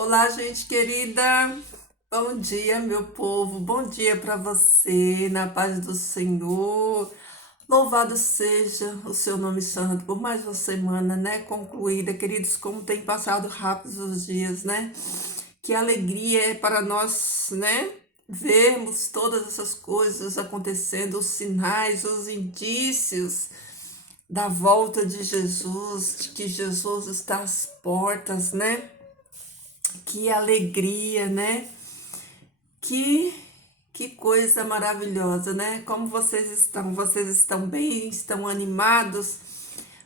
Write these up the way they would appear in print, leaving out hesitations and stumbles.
Olá, gente querida. Bom dia, meu povo. Bom dia para você, na paz do Senhor. Louvado seja o seu nome santo por mais uma semana, né? Concluída, queridos, como tem passado rápido os dias, né? Que alegria é para nós, né? Vermos todas essas coisas acontecendo, os sinais, os indícios da volta de Jesus, de que Jesus está às portas, né? Que alegria, né? Que, que coisa maravilhosa, né? Como vocês estão? Vocês estão bem? Estão animados?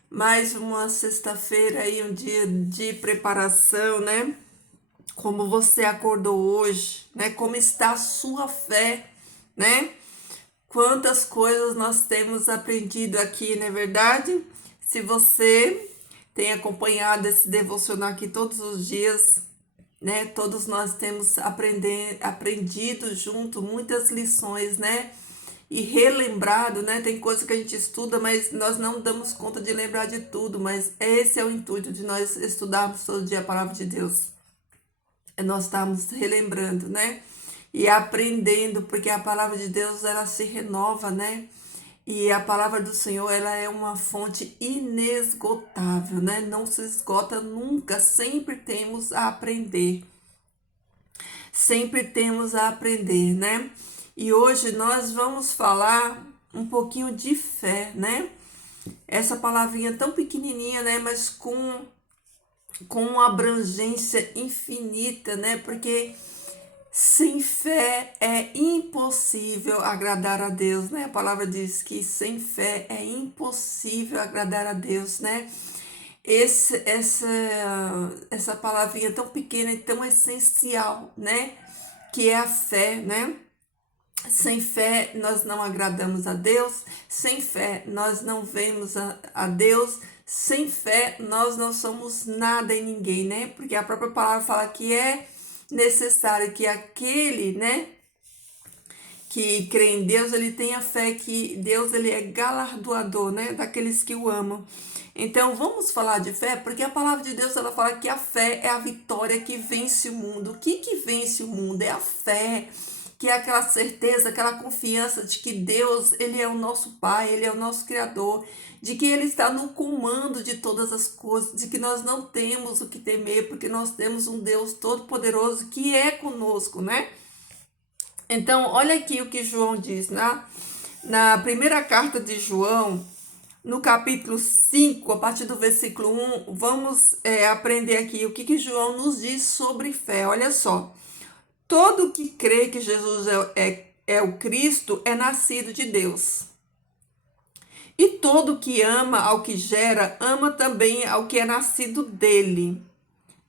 Mais uma sexta-feira aí, um dia de preparação, né? Como você acordou hoje, né? Como está a sua fé, né? Quantas coisas nós temos aprendido aqui, não é verdade? Se você tem acompanhado esse devocional aqui todos os dias, né? Todos nós temos aprendido junto muitas lições, né? E relembrado, né? Tem coisa que a gente estuda, mas nós não damos conta de lembrar de tudo, mas esse é o intuito de nós estudarmos todo dia a palavra de Deus. É nós estamos relembrando, né? E aprendendo, porque a palavra de Deus, ela se renova, né? E a palavra do Senhor, ela é uma fonte inesgotável, né? Não se esgota nunca, sempre temos a aprender. Sempre temos a aprender, né? E hoje nós vamos falar um pouquinho de fé, né? Essa palavrinha tão pequenininha, né? Mas com uma abrangência infinita, né? Porque sem fé é impossível agradar a Deus, né? A palavra diz que sem fé é impossível agradar a Deus, né? Essa palavrinha tão pequena e tão essencial, né? Que é a fé, né? Sem fé nós não agradamos a Deus, sem fé nós não vemos a Deus, sem fé nós não somos nada e ninguém, né? Porque a própria palavra fala que é necessário que aquele, né, que crê em Deus, ele tenha fé que Deus ele é galardoador, né, daqueles que o amam. Então, vamos falar de fé, porque a palavra de Deus ela fala que a fé é a vitória que vence o mundo. O que vence o mundo? É a fé, que é aquela certeza, aquela confiança de que Deus, ele é o nosso Pai, ele é o nosso Criador, de que ele está no comando de todas as coisas, de que nós não temos o que temer, porque nós temos um Deus todo-poderoso que é conosco, né? Então, olha aqui o que João diz, né? Na primeira carta de João, no capítulo 5, a partir do versículo 1, vamos aprender aqui o que João nos diz sobre fé. Olha só. Todo que crê que Jesus é o Cristo é nascido de Deus. E todo que ama ao que gera, ama também ao que é nascido dele,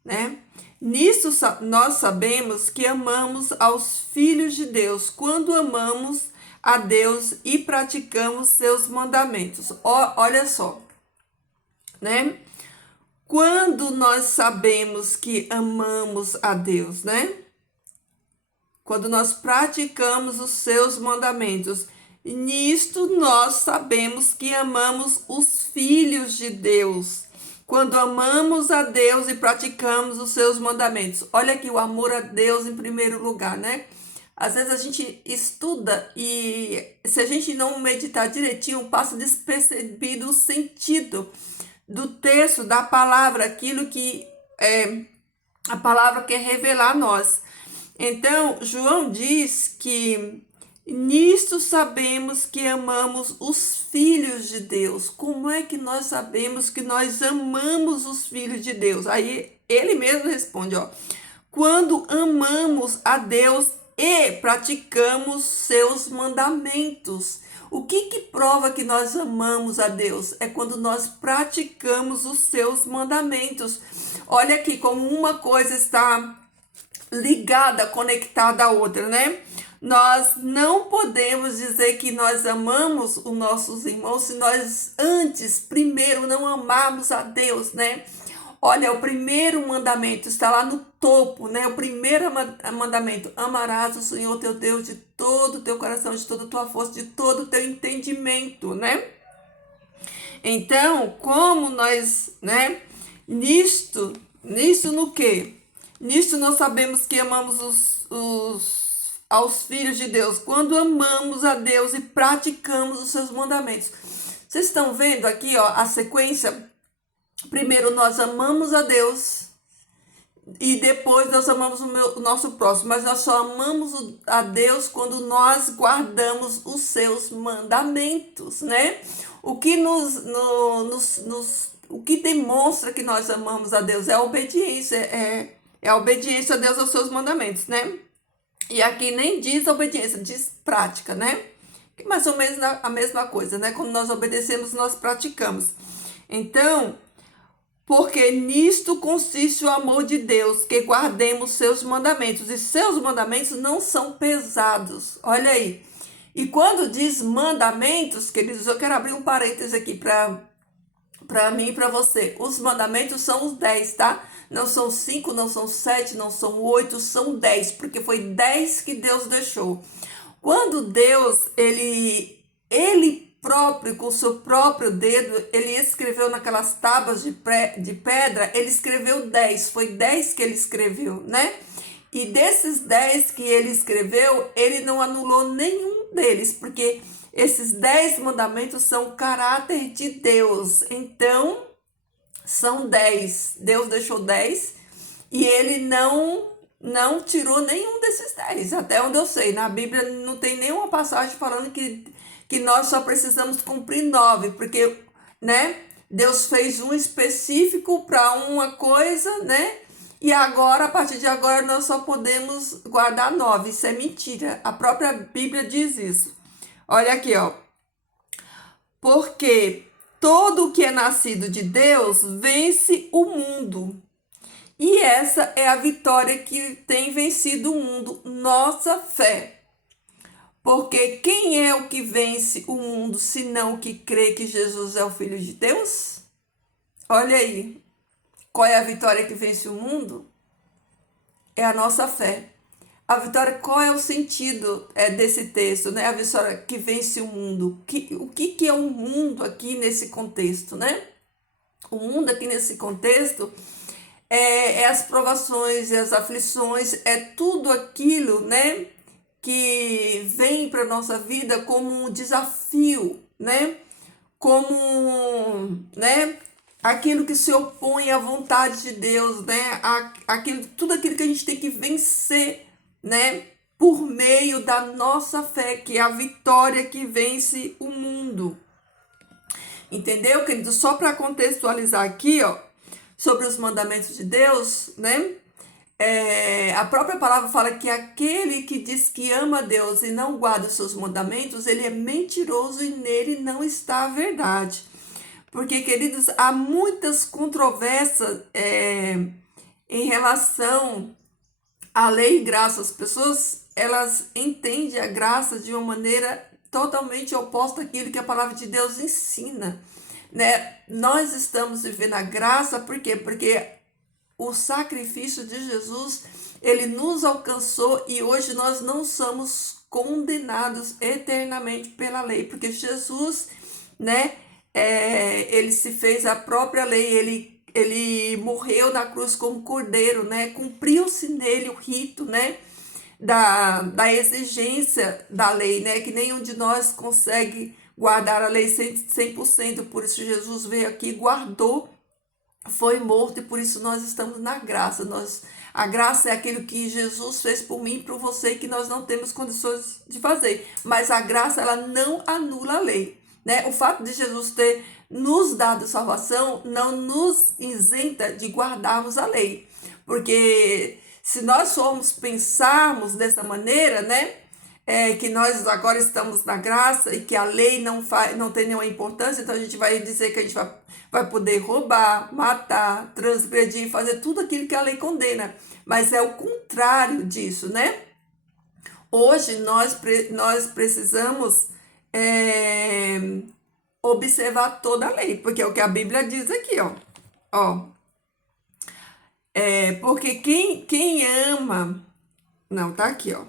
né? Nisso nós sabemos que amamos aos filhos de Deus, quando amamos a Deus e praticamos seus mandamentos. Olha só, né? Quando nós sabemos que amamos a Deus, né? Quando nós praticamos os seus mandamentos. Nisto nós sabemos que amamos os filhos de Deus. Quando amamos a Deus e praticamos os seus mandamentos. Olha aqui o amor a Deus em primeiro lugar, né? Às vezes a gente estuda e se a gente não meditar direitinho, passa despercebido o sentido do texto, da palavra, aquilo que a palavra quer revelar a nós. Então, João diz que nisto sabemos que amamos os filhos de Deus. Como é que nós sabemos que nós amamos os filhos de Deus? Aí ele mesmo responde, ó, quando amamos a Deus e praticamos seus mandamentos. O que prova que nós amamos a Deus? É quando nós praticamos os seus mandamentos. Olha aqui como uma coisa está ligada, conectada à outra, né? Nós não podemos dizer que nós amamos os nossos irmãos se nós antes, primeiro, não amarmos a Deus, né? Olha, o primeiro mandamento está lá no topo, né? O primeiro mandamento: amarás o Senhor teu Deus de todo o teu coração, de toda a tua força, de todo o teu entendimento, né? Então, como nós, né? Nisto no quê? Nisto nós sabemos que amamos aos filhos de Deus, quando amamos a Deus e praticamos os seus mandamentos. Vocês estão vendo aqui, ó, a sequência? Primeiro nós amamos a Deus e depois nós amamos o nosso próximo, mas nós só amamos a Deus quando nós guardamos os seus mandamentos, né? O que o que demonstra que nós amamos a Deus é a obediência, é a obediência a Deus aos seus mandamentos, né? E aqui nem diz obediência, diz prática, né? Que mais ou menos a mesma coisa, né? Quando nós obedecemos, nós praticamos. Então, porque nisto consiste o amor de Deus, que guardemos seus mandamentos. E seus mandamentos não são pesados. Olha aí. E quando diz mandamentos, queridos, eu quero abrir um parênteses aqui para mim e para você. Os mandamentos são os 10, tá? Não são 5, não são 7, não são 8, são 10, porque foi 10 que Deus deixou. Quando Deus, ele próprio, com o seu próprio dedo, ele escreveu naquelas tábuas de pedra, ele escreveu 10, foi 10 que ele escreveu, né? E desses 10 que ele escreveu, ele não anulou nenhum deles, porque esses 10 mandamentos são o caráter de Deus. Então, são 10. Deus deixou 10 e ele não tirou nenhum desses 10. Até onde eu sei, na Bíblia não tem nenhuma passagem falando que nós só precisamos cumprir 9, porque, né, Deus fez um específico para uma coisa, né? E agora, a partir de agora, nós só podemos guardar 9. Isso é mentira. A própria Bíblia diz isso. Olha aqui, ó. Porque todo o que é nascido de Deus vence o mundo. E essa é a vitória que tem vencido o mundo, nossa fé. Porque quem é o que vence o mundo, senão o que crê que Jesus é o Filho de Deus? Olha aí. Qual é a vitória que vence o mundo? É a nossa fé. A vitória, qual é o sentido desse texto, né? A vitória que vence o mundo. O que é o mundo aqui nesse contexto, né? O mundo aqui nesse contexto é as provações, é as aflições, é tudo aquilo, né? Que vem para a nossa vida como um desafio, né? Como, né? Aquilo que se opõe à vontade de Deus, né? Tudo aquilo que a gente tem que vencer, né? Por meio da nossa fé, que é a vitória que vence o mundo. Entendeu, querido? Só para contextualizar aqui, ó, sobre os mandamentos de Deus, né? A própria palavra fala que aquele que diz que ama a Deus e não guarda os seus mandamentos, ele é mentiroso e nele não está a verdade. Porque, queridos, há muitas controvérsias em relação à lei e graça. As pessoas, elas entendem a graça de uma maneira totalmente oposta àquilo que a palavra de Deus ensina, né? Nós estamos vivendo a graça, por quê? Porque o sacrifício de Jesus, ele nos alcançou e hoje nós não somos condenados eternamente pela lei, porque Jesus, né? Ele se fez a própria lei, ele morreu na cruz como cordeiro, né? Cumpriu-se nele o rito, né? Da exigência da lei, né? Que nenhum de nós consegue guardar a lei 100%, por isso Jesus veio aqui, guardou, foi morto e por isso nós estamos na graça. A graça é aquilo que Jesus fez por mim e por você, que nós não temos condições de fazer, mas a graça, ela não anula a lei, né? O fato de Jesus ter nos dado salvação não nos isenta de guardarmos a lei, porque se nós formos pensarmos dessa maneira, né? Que nós agora estamos na graça e que a lei não tem nenhuma importância, então a gente vai dizer que a gente vai poder roubar, matar, transgredir, fazer tudo aquilo que a lei condena. Mas é o contrário disso, né? Hoje nós precisamos observar toda a lei, porque é o que a Bíblia diz aqui, ó. Porque quem ama... Não, tá aqui, ó.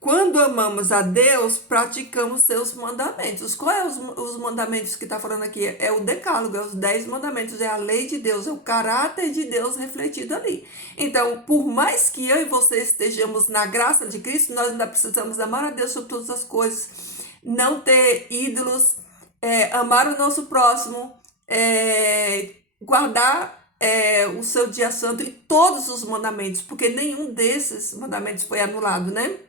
quando amamos a Deus, praticamos seus mandamentos. Qual é os mandamentos que está falando aqui? É o decálogo, é os 10 mandamentos, é a lei de Deus, é o caráter de Deus refletido ali. Então, por mais que eu e você estejamos na graça de Cristo, nós ainda precisamos amar a Deus sobre todas as coisas, não ter ídolos, amar o nosso próximo, guardar o seu dia santo e todos os mandamentos, porque nenhum desses mandamentos foi anulado, né?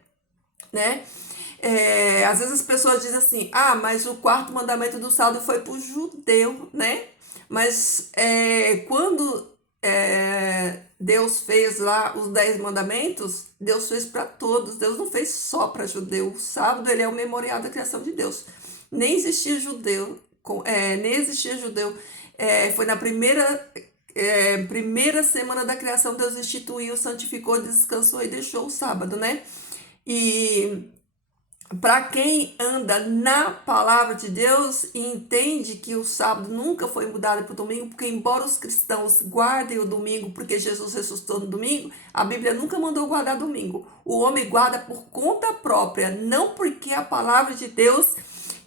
Às vezes as pessoas dizem assim, mas o quarto mandamento do saldo foi para o judeu, né? Mas quando Deus fez lá os 10 mandamentos, Deus fez para todos, Deus não fez só para judeu. O sábado ele é o memorial da criação de Deus. Nem existia judeu, foi na primeira semana da criação, Deus instituiu, santificou, descansou e deixou o sábado, né? E para quem anda na palavra de Deus e entende que o sábado nunca foi mudado para o domingo, porque embora os cristãos guardem o domingo, porque Jesus ressuscitou no domingo, a Bíblia nunca mandou guardar domingo. O homem guarda por conta própria, não porque a palavra de Deus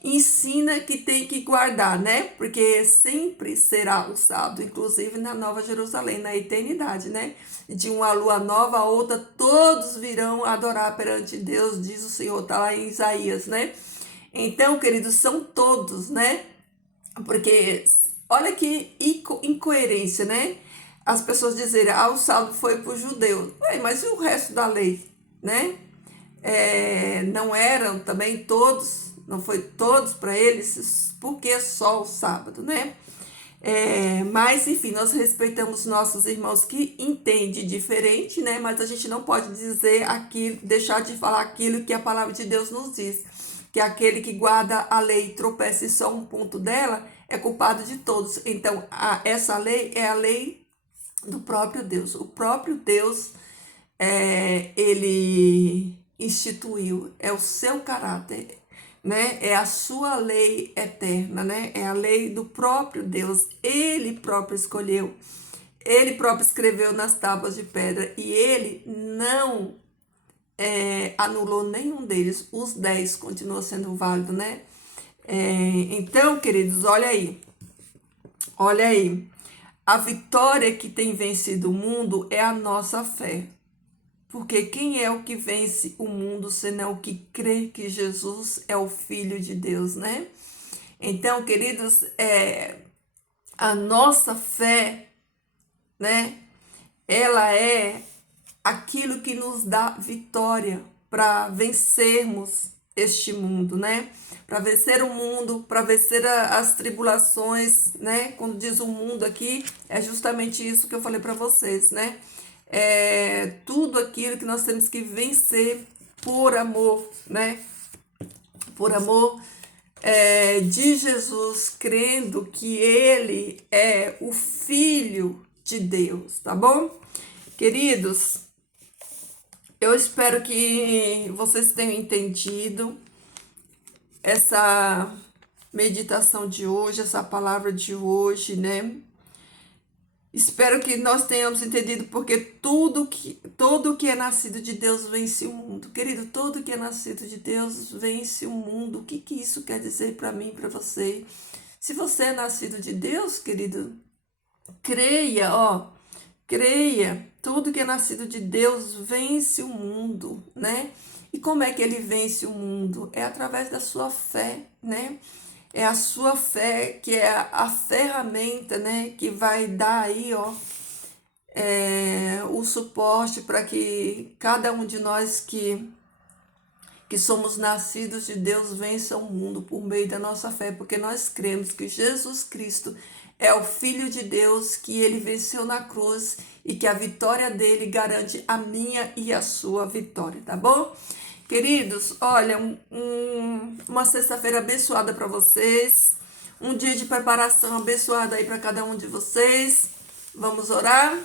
ensina que tem que guardar, né? Porque sempre será o sábado, inclusive na Nova Jerusalém, na eternidade, né? De uma lua nova a outra, todos virão adorar perante Deus, diz o Senhor, tá lá em Isaías, né? Então, queridos, são todos, né? Porque, olha que incoerência, né? As pessoas dizerem, o sábado foi para os judeus. Mas e o resto da lei, né? Não eram também todos, não foi todos para eles, porque só o sábado, né? Mas, enfim, nós respeitamos nossos irmãos que entendem diferente, né? Mas a gente não pode dizer aquilo, deixar de falar aquilo que a palavra de Deus nos diz, que aquele que guarda a lei e tropeça em só um ponto dela é culpado de todos. Então, essa lei é a lei do próprio Deus. O próprio Deus, ele instituiu, é o seu caráter, né? É a sua lei eterna, né? É a lei do próprio Deus. Ele próprio escolheu, ele próprio escreveu nas tábuas de pedra e ele não anulou nenhum deles. Os 10 continuam sendo válidos, né? Então, queridos, olha aí. A vitória que tem vencido o mundo é a nossa fé. Porque quem é o que vence o mundo, senão o que crê que Jesus é o Filho de Deus, né? Então, queridos, a nossa fé, né? Ela é aquilo que nos dá vitória para vencermos este mundo, né? Para vencer o mundo, para vencer as tribulações, né? Quando diz o mundo aqui, é justamente isso que eu falei para vocês, né? Tudo aquilo que nós temos que vencer por amor, né? Por amor de Jesus, crendo que Ele é o Filho de Deus, tá bom? Queridos, eu espero que vocês tenham entendido essa meditação de hoje, essa palavra de hoje, né? Espero que nós tenhamos entendido, porque tudo que é nascido de Deus vence o mundo. Querido, tudo que é nascido de Deus vence o mundo. O que isso quer dizer para mim, para você? Se você é nascido de Deus, querido, creia, creia. Tudo que é nascido de Deus vence o mundo, né? E como é que ele vence o mundo? É através da sua fé, né? É a sua fé que é a ferramenta, né, que vai dar aí, o suporte para que cada um de nós que somos nascidos de Deus vença o mundo por meio da nossa fé, porque nós cremos que Jesus Cristo é o Filho de Deus, que ele venceu na cruz e que a vitória dele garante a minha e a sua vitória, tá bom? Queridos, olha, uma sexta-feira abençoada para vocês, um dia de preparação abençoado aí para cada um de vocês. Vamos orar?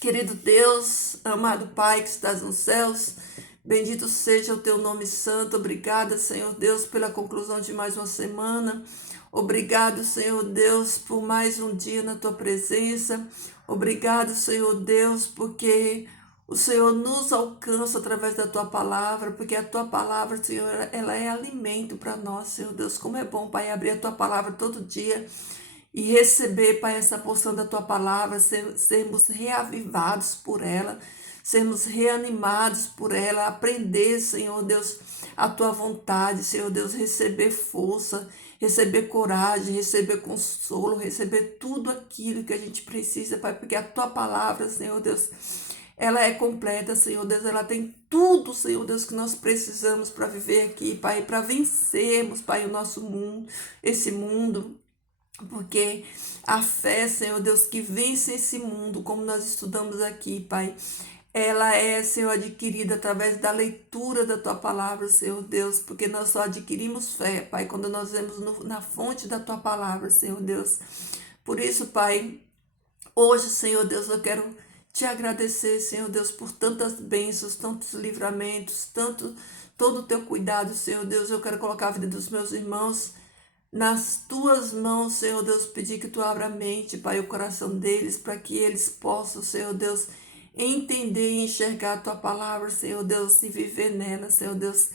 Querido Deus, amado Pai que estás nos céus, bendito seja o teu nome santo. Obrigada, Senhor Deus, pela conclusão de mais uma semana. Obrigado, Senhor Deus, por mais um dia na tua presença. Obrigado, Senhor Deus, porque O Senhor nos alcança através da Tua palavra, porque a Tua palavra, Senhor, ela é alimento para nós, Senhor Deus. Como é bom, Pai, abrir a Tua palavra todo dia e receber, Pai, essa porção da Tua palavra, sermos reavivados por ela, sermos reanimados por ela, aprender, Senhor Deus, a Tua vontade, Senhor Deus, receber força, receber coragem, receber consolo, receber tudo aquilo que a gente precisa, Pai, porque a Tua palavra, Senhor Deus, ela é completa, Senhor Deus, ela tem tudo, Senhor Deus, que nós precisamos para viver aqui, Pai, para vencermos, Pai, o nosso mundo, esse mundo, porque a fé, Senhor Deus, que vence esse mundo, como nós estudamos aqui, Pai, ela é, Senhor, adquirida através da leitura da Tua palavra, Senhor Deus, porque nós só adquirimos fé, Pai, quando nós vemos na fonte da Tua palavra, Senhor Deus. Por isso, Pai, hoje, Senhor Deus, eu quero te agradecer, Senhor Deus, por tantas bênçãos, tantos livramentos, todo o Teu cuidado, Senhor Deus. Eu quero colocar a vida dos meus irmãos nas Tuas mãos, Senhor Deus, pedir que Tu abra a mente, Pai, o coração deles, para que eles possam, Senhor Deus, entender e enxergar a Tua palavra, Senhor Deus, e viver nela, Senhor Deus.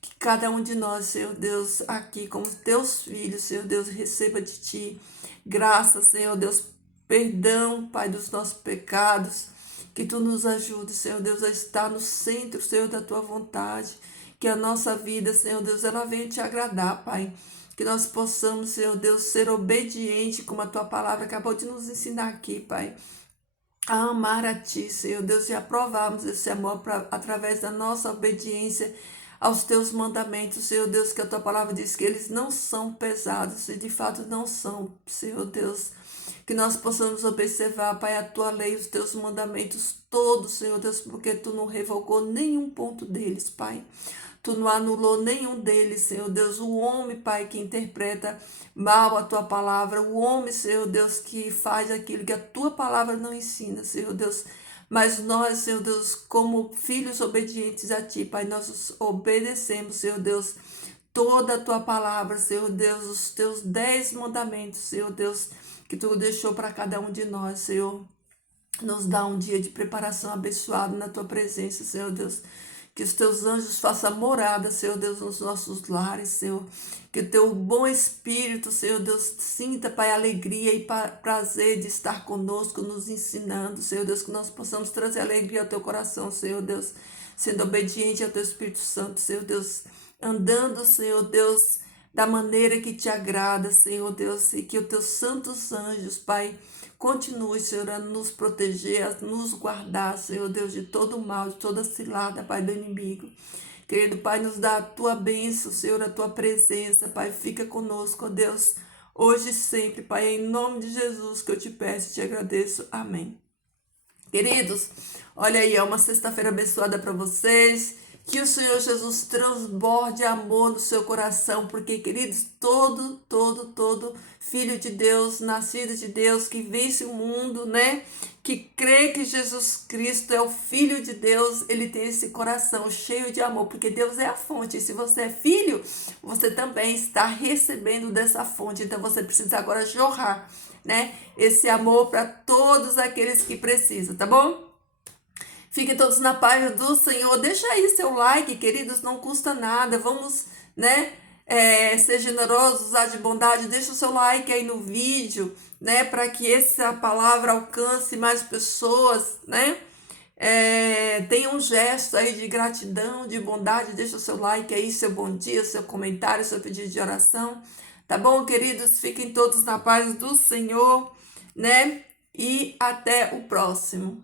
Que cada um de nós, Senhor Deus, aqui como Teus filhos, Senhor Deus, receba de Ti graça, Senhor Deus, perdão, Pai, dos nossos pecados, que Tu nos ajude, Senhor Deus, a estar no centro, Senhor, da Tua vontade, que a nossa vida, Senhor Deus, ela venha Te agradar, Pai, que nós possamos, Senhor Deus, ser obediente, como a Tua palavra acabou de nos ensinar aqui, Pai, a amar a Ti, Senhor Deus, e aprovarmos esse amor através da nossa obediência aos Teus mandamentos, Senhor Deus, que a Tua palavra diz que eles não são pesados, e de fato não são, Senhor Deus, que nós possamos observar, Pai, a Tua lei, os Teus mandamentos todos, Senhor Deus, porque Tu não revogou nenhum ponto deles, Pai. Tu não anulou nenhum deles, Senhor Deus. O homem, Pai, que interpreta mal a Tua palavra, o homem, Senhor Deus, que faz aquilo que a Tua palavra não ensina, Senhor Deus. Mas nós, Senhor Deus, como filhos obedientes a Ti, Pai, nós obedecemos, Senhor Deus, toda a Tua palavra, Senhor Deus, os Teus 10 mandamentos, Senhor Deus, que Tu deixou para cada um de nós, Senhor. Nos dá um dia de preparação abençoado na Tua presença, Senhor Deus. Que os Teus anjos façam morada, Senhor Deus, nos nossos lares, Senhor. Que o Teu bom Espírito, Senhor Deus, sinta, Pai, alegria e prazer de estar conosco, nos ensinando, Senhor Deus, que nós possamos trazer alegria ao Teu coração, Senhor Deus, sendo obediente ao Teu Espírito Santo, Senhor Deus, andando, Senhor Deus, da maneira que Te agrada, Senhor Deus, e que os Teus santos anjos, Pai, continue, Senhor, a nos proteger, a nos guardar, Senhor Deus, de todo o mal, de toda cilada, Pai, do inimigo. Querido Pai, nos dá a Tua bênção, Senhor, a Tua presença, Pai, fica conosco, ó Deus, hoje e sempre, Pai, em nome de Jesus que eu Te peço e Te agradeço. Amém. Queridos, olha aí, é uma sexta-feira abençoada para vocês. Que o Senhor Jesus transborde amor no seu coração, porque, queridos, todo filho de Deus, nascido de Deus, que vence o mundo, né? Que crê que Jesus Cristo é o Filho de Deus, ele tem esse coração cheio de amor, porque Deus é a fonte. E se você é filho, você também está recebendo dessa fonte. Então você precisa agora jorrar, né? Esse amor para todos aqueles que precisam, tá bom? Fiquem todos na paz do Senhor. Deixa aí seu like, queridos, não custa nada. Vamos, né, ser generosos, usar de bondade. Deixa o seu like aí no vídeo, né, para que essa palavra alcance mais pessoas, né. Tenha um gesto aí de gratidão, de bondade. Deixa o seu like aí, seu bom dia, seu comentário, seu pedido de oração. Tá bom, queridos? Fiquem todos na paz do Senhor, né? E até o próximo.